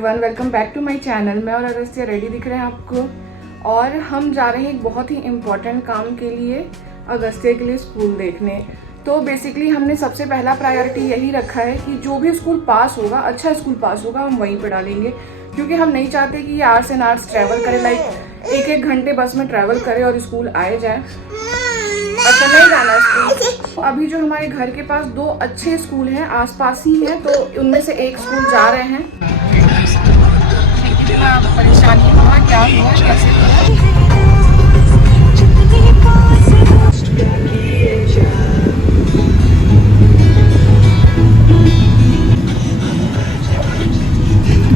Everyone, welcome back to my channel. मैं और Agastya ready दिख रहे हैं आपको, और हम जा रहे हैं एक बहुत ही इम्पोर्टेंट काम के लिए, अगस्त्या के लिए स्कूल देखने। तो बेसिकली हमने सबसे पहला प्रायोरिटी यही रखा है कि जो भी स्कूल पास होगा, अच्छा स्कूल पास होगा, हम वहीं पर डालेंगे, क्योंकि हम नहीं चाहते कि ये आवर्स एंड आवर्स ट्रैवल करे, लाइक एक घंटे बस में ट्रैवल करे और स्कूल आए जाए। अच्छा नहीं जाना स्कूल। अभी जो हमारे घर के पास दो अच्छे स्कूल हैं, आसपास ही हैं, तो उनमें से एक स्कूल जा रहे हैं। कितना परेशानी हुआ, क्या हुआ, कैसे हुआ।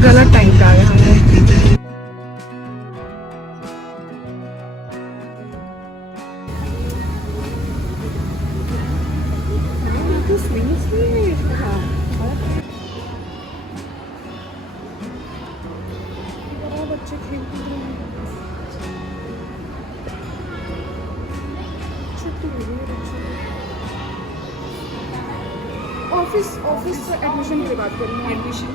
गलत टाइम पे आ गए हमने। बच्चे खेल कूद रहे हैं। छुट्टी हो गई है बच्चों की। ऑफिस से एडमिशन की बात करेंगे। एडमिशन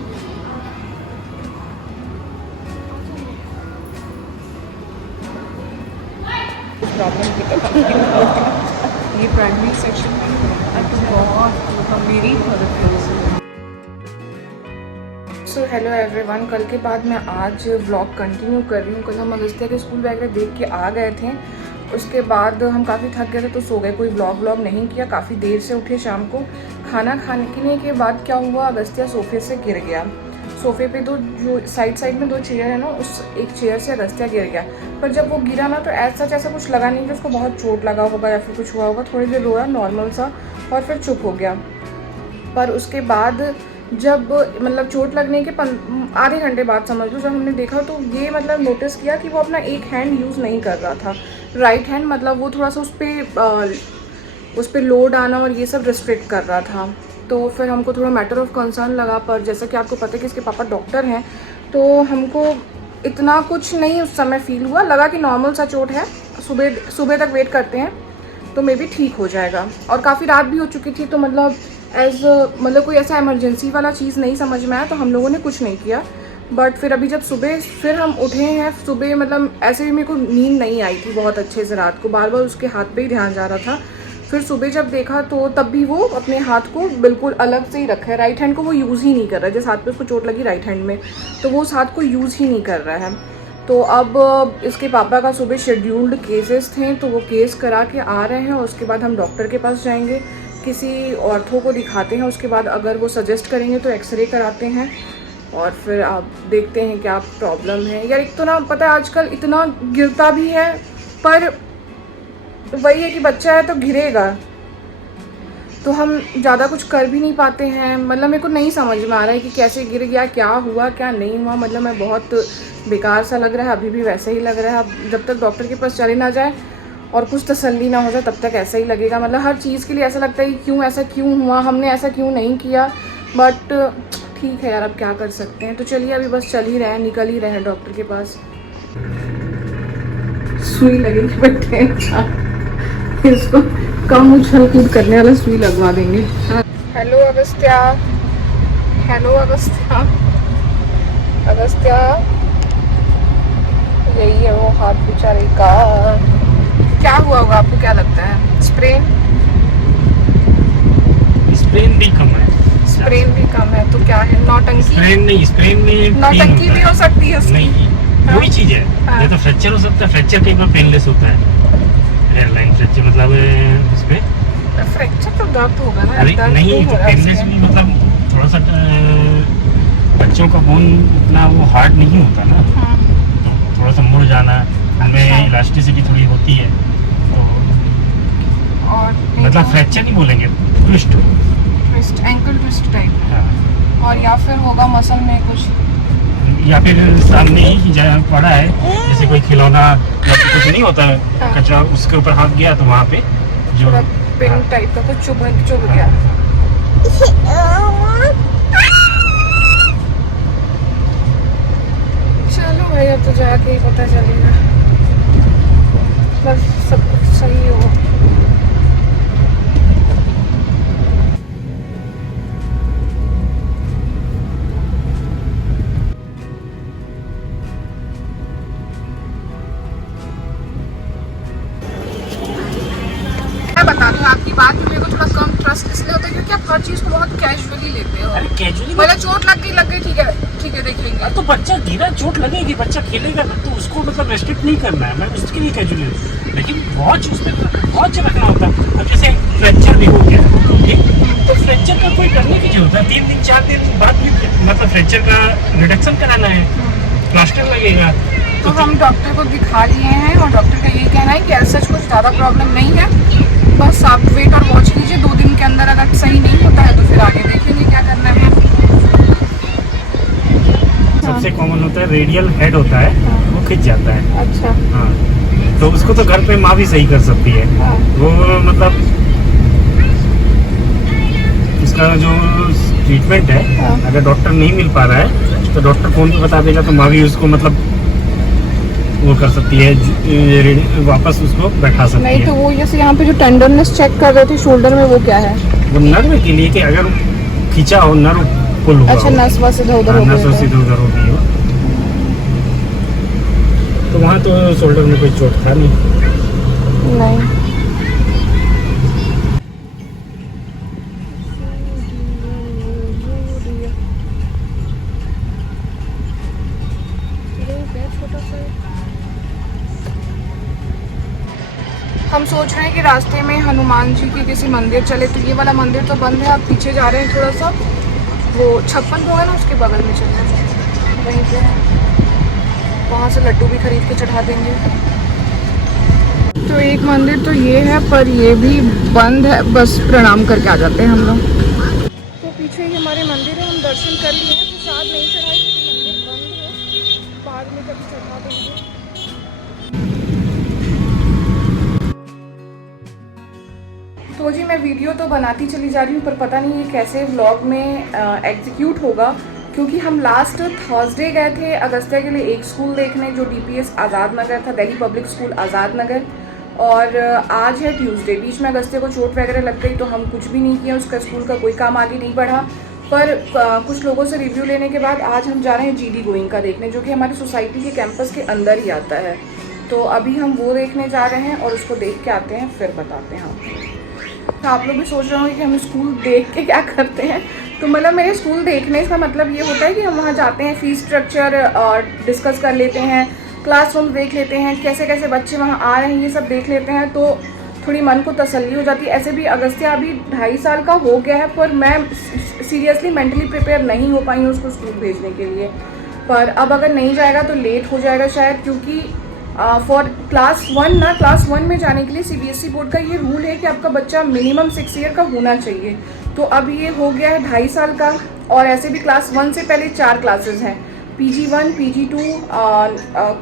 प्रॉब्लम की तो ये प्राइमरी सेक्शन है तो बहुत मेरी मदद। सो हेलो एवरीवन, कल के बाद मैं आज व्लॉग कंटिन्यू कर रही हूँ। कल हम अगस्त्या के स्कूल वगैरह देख के आ गए थे, उसके बाद हम काफ़ी थक गए थे तो सो गए, कोई व्लॉग नहीं किया। काफ़ी देर से उठे शाम को। खाना खाने के बाद क्या हुआ, अगस्त्या सोफे से गिर गया। सोफे पे तो जो साइड में दो चेयर है ना, उस एक चेयर से अगस्त्या गिर गया। पर जब वो गिरा ना तो ऐसा कुछ लगा नहीं कि उसको बहुत चोट लगा होगा या फिर कुछ हुआ होगा। थोड़ी देर रोया नॉर्मल सा और फिर चुप हो गया। पर उसके बाद जब मतलब चोट लगने के आधे घंटे बाद समझ लो, जब हमने देखा तो ये मतलब नोटिस किया कि वो अपना एक हैंड यूज़ नहीं कर रहा था, राइट हैंड, मतलब वो थोड़ा सा उस पर लोड आना और ये सब रिस्ट्रिक्ट कर रहा था। तो फिर हमको थोड़ा मैटर ऑफ कंसर्न लगा। पर जैसा कि आपको पता है कि इसके पापा डॉक्टर हैं, तो हमको इतना कुछ नहीं उस समय फील हुआ, लगा कि नॉर्मल सा चोट है, सुबह तक वेट करते हैं तो मे बी ठीक हो जाएगा। और काफ़ी रात भी हो चुकी थी, तो मतलब कोई ऐसा इमरजेंसी वाला चीज़ नहीं समझ में आया, तो हम लोगों ने कुछ नहीं किया। बट फिर अभी जब सुबह फिर हम उठे हैं, सुबह मतलब ऐसे भी मेरे को नींद नहीं आई थी बहुत अच्छे से रात को, बार बार उसके हाथ पे ही ध्यान जा रहा था। फिर सुबह जब देखा तो तब भी वो अपने हाथ को बिल्कुल अलग से ही रखा है, राइट हैंड को वो यूज़ ही नहीं कर रहा है। जिस हाथ पे उसको चोट लगी राइट हैंड में, तो वो उस हाथ को यूज़ ही नहीं कर रहा है। तो अब इसके पापा का सुबह शेड्यूल्ड केसेस थे, तो वो केस करा के आ रहे हैं। उसके बाद हम डॉक्टर के पास जाएंगे, किसी ऑर्थो को दिखाते हैं। उसके बाद अगर वो सजेस्ट करेंगे तो एक्सरे कराते हैं, और फिर आप देखते हैं क्या प्रॉब्लम है। यार एक तो ना पता है आजकल इतना गिरता भी है, पर वही है कि बच्चा है तो गिरेगा, तो हम ज़्यादा कुछ कर भी नहीं पाते हैं। मतलब मेरे को नहीं समझ में आ रहा है कि कैसे गिर गया, क्या हुआ क्या नहीं हुआ। मतलब मैं बहुत बेकार सा लग रहा है, अभी भी वैसे ही लग रहा है। अब जब तक डॉक्टर के पास चले ना जाए और कुछ तसल्ली ना हो जाए, तब तक ऐसा ही लगेगा। मतलब हर चीज़ के लिए ऐसा लगता है कि ऐसा क्यों हुआ, हमने ऐसा क्यों नहीं किया। बट ठीक है यार, अब क्या कर सकते हैं। तो चलिए अभी बस चल ही रहे हैं, निकल ही रहे हैं डॉक्टर के पास। सुई लगेगी बैठे, इसको कम उछल कूद करने वाला सुई लगवा देंगे। हेलो अगस्त्या, हेलो अगस्त्या, अगस्त्या, यही है वो हाथ बेचारे का। क्या हुआ होगा आपको, क्या लगता है? स्प्रेन भी कम है। स्प्रेन भी कम है तो क्या है? नौटंकी? स्प्रेन में नौटंकी भी हो सकती है उसकी। नहीं, वही चीज है। हाँ। ये तो फ्रैक्चर हो सकता है। फ्रैक्चर कई बार पेनलेस होता है। एयरलाइन फ्रैक्चर मतलब उसमें फ्रैक्चर तो दर्द होगा ना? दर्द नहीं, तो पेनलेस में मतलब थोड़ा सा बच्चों का बोन इतना वो हार्ड नहीं होता ना। हाँ। तो थोड़ा सा मुड़ जाना, उनमें इलास्टिसिटी थोड़ी होती है, तो और मतलब फ्रैक्चर नहीं बोलेंगे, ट्विस्ट, एंकल ट्विस्ट टाइप। हाँ। और या फिर होगा मसल में कुछ, या फिर सामने ही पड़ा है, जैसे कोई खिलौना कुछ नहीं होता है। हाँ। कचरा उसके ऊपर हाथ गया तो वहाँ पे जो पिन टाइप का कुछ चुभ गया। चलो भाई, अब तो जाके ही पता चलेगा, बस सब कुछ सही हो। आपकी बात में मेरे को थोड़ा कम ट्रस्ट इसलिए होता है क्योंकि आप हर चीज को बहुत कैजुअली लेते हो। अरे कैजुअली मतलब चोट लग गई ठीक है देख लेंगे। तो बच्चा गिरा, चोट लगेगी, बच्चा खेलेगा तो उसको मतलब रेस्ट्रिक्ट नहीं करना है, मैं उसके लिए कैजुअली। लेकिन वॉच उसमें वॉच रखना होता है। अब जैसे फ्रैक्चर भी हो गया, ठीक, तो फ्रैक्चर का कोई करने की जरूरत है, 3 दिन 4 दिन बाद भी मतलब फ्रैक्चर का रिडक्शन कराना है, प्लास्टर लगेगा। तो हम डॉक्टर को दिखा लिए हैं और डॉक्टर का यही कहना है कि ऐसा कुछ ज़्यादा प्रॉब्लम नहीं है, बस आप वेट और वॉच कीजिए, 2 दिन के अंदर अगर सही नहीं होता है तो फिर आगे देखेंगे क्या करना है। सबसे कॉमन होता है रेडियल हेड होता है, वो खिंच जाता है। अच्छा। हाँ, तो उसको तो घर पे माँ भी सही कर सकती है। वो मतलब इसका जो ट्रीटमेंट है, अगर डॉक्टर नहीं मिल पा रहा है तो डॉक्टर फोन पे बता देगा, तो माँ भी उसको मतलब वो कर सकती है, वापस उसको बैठा सकती है। नहीं तो वो जैसे यहाँ पे जो टेंडरनेस चेक कर रहे थे शोल्डर में, वो क्या है? वो नर्व के लिए कि अगर खींचा हो, नर्व पुल हुआ। अच्छा, नस वस इधर उधर हो गई। नस इधर उधर हो गई हो, तो वहाँ तो शोल्डर में कोई चोट था नहीं। हम सोच रहे हैं कि रास्ते में हनुमान जी के किसी मंदिर चले, तो ये वाला मंदिर तो बंद है, आप पीछे जा रहे हैं थोड़ा सा, वो 56 होगा ना, उसके बगल में चलना है, वहीं पे है, वहाँ से लड्डू भी खरीद के चढ़ा देंगे। तो एक मंदिर तो ये है, पर ये भी बंद है, बस प्रणाम करके आ जाते हैं हम लोग। तो पीछे ही हमारे मंदिर है, हम दर्शन कर लिए हैं, प्रसाद नहीं चढ़ाई क्योंकि मंदिर बंद है, बाद में कभी चढ़ा देंगे। तो जी मैं वीडियो तो बनाती चली जा रही हूँ, पर पता नहीं ये कैसे व्लॉग में एग्जीक्यूट होगा, क्योंकि हम लास्ट थर्सडे गए थे अगस्त्या के लिए एक स्कूल देखने, जो DPS आज़ाद नगर था, दिल्ली पब्लिक स्कूल आज़ाद नगर, और आज है ट्यूसडे। बीच में अगस्त्या को चोट वगैरह लग गई तो हम कुछ भी नहीं किया, उसका स्कूल का कोई काम आगे नहीं बढ़ा, पर कुछ लोगों से रिव्यू लेने के बाद आज हम जा रहे हैं GD गोइंग का देखने, जो कि हमारी सोसाइटी के कैंपस के अंदर ही आता है। तो अभी हम वो देखने जा रहे हैं और उसको देख के आते हैं, फिर बताते हैं आपको। तो आप लोग भी सोच रहे होंगे कि हम स्कूल देख के क्या करते हैं, तो मतलब मेरे स्कूल देखने का मतलब ये होता है कि हम वहाँ जाते हैं, फीस स्ट्रक्चर डिस्कस कर लेते हैं, क्लासरूम देख लेते हैं, कैसे कैसे बच्चे वहाँ आ रहे हैं, ये सब देख लेते हैं, तो थोड़ी मन को तसल्ली हो जाती है। ऐसे भी अगस्त्या अभी 2.5 साल का हो गया है, पर मैं सीरियसली मेंटली प्रिपेयर नहीं हो पाई हूँ उसको स्कूल भेजने के लिए, पर अब अगर नहीं जाएगा तो लेट हो जाएगा शायद, क्योंकि फॉर क्लास 1 ना, क्लास 1 में जाने के लिए CBSE बोर्ड का ये रूल है कि आपका बच्चा मिनिमम 6 ईयर का होना चाहिए। तो अब ये हो गया है 2.5 साल का, और ऐसे भी क्लास 1 से पहले 4 क्लासेस हैं, PG1 PG2,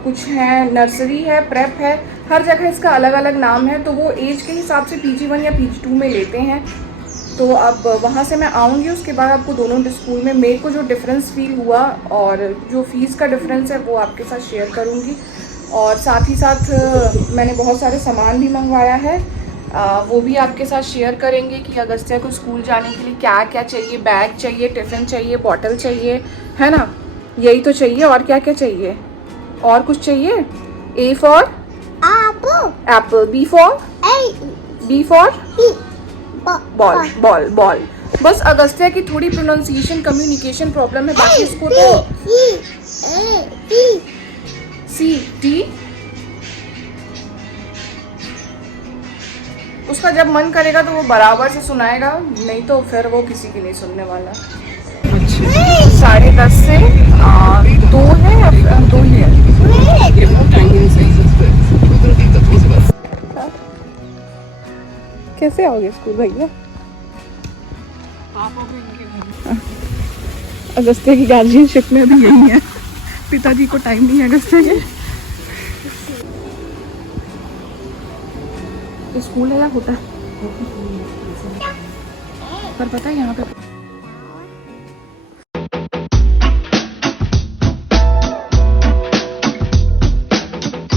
कुछ हैं, नर्सरी है, प्रेप है, हर जगह इसका अलग अलग नाम है, तो वो एज के हिसाब से PG1 या PG2 में लेते हैं। तो अब वहाँ से मैं आऊँगी, उसके बाद आपको दोनों स्कूल में मेरे को जो डिफरेंस फील हुआ और जो फीस का डिफरेंस है वो आपके साथ शेयर करूँगी, और साथ ही साथ मैंने बहुत सारे सामान भी मंगवाया है, वो भी आपके साथ शेयर करेंगे कि अगस्त्या को स्कूल जाने के लिए क्या क्या चाहिए। बैग चाहिए, टिफ़िन चाहिए, बॉटल चाहिए, है ना, यही तो चाहिए, और क्या क्या चाहिए, और कुछ चाहिए? A for apple, B for ball। बस अगस्त्या की थोड़ी प्रोनाउंसिएशन कम्युनिकेशन प्रॉब्लम है, बाकी इसको तो C उसका जब मन करेगा तो वो बराबर से सुनाएगा, नहीं तो फिर वो किसी की नहीं सुनने वाला। अच्छा, 10:30 से 2 है या 2 ही है? कैसे आओगे स्कूल भैया? अगस्त्या की गार्जियनशिप में भी यही है, पिताजी को टाइम नहीं है अगस्त्या के। स्कूल है या होता है, पर पता है यहाँ पे